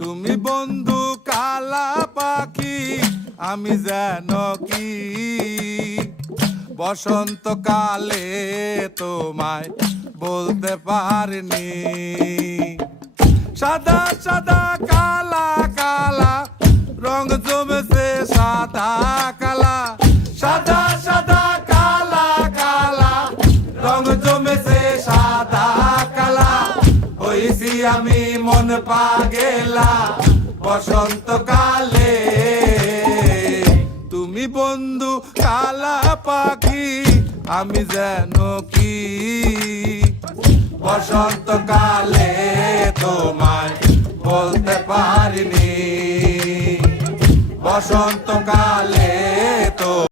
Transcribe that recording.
তুমি বন্ধু কালা পাখি, আমি যেন কি বসন্তকালে তোমায় বলতে পারিনি। সাদা সাদা কালা কালা রং জমেছে সাদা কালা, সাদা সাদা কালা কালা রং জমেছে সাদা কালা। হইছি আমি মন পাগেলা বসন্তকালে। তুমি বন্ধু কালা পাখি, আমি যেন কি বসন্তকালে তোমায় বলতে পারিনি। বসন্তকালে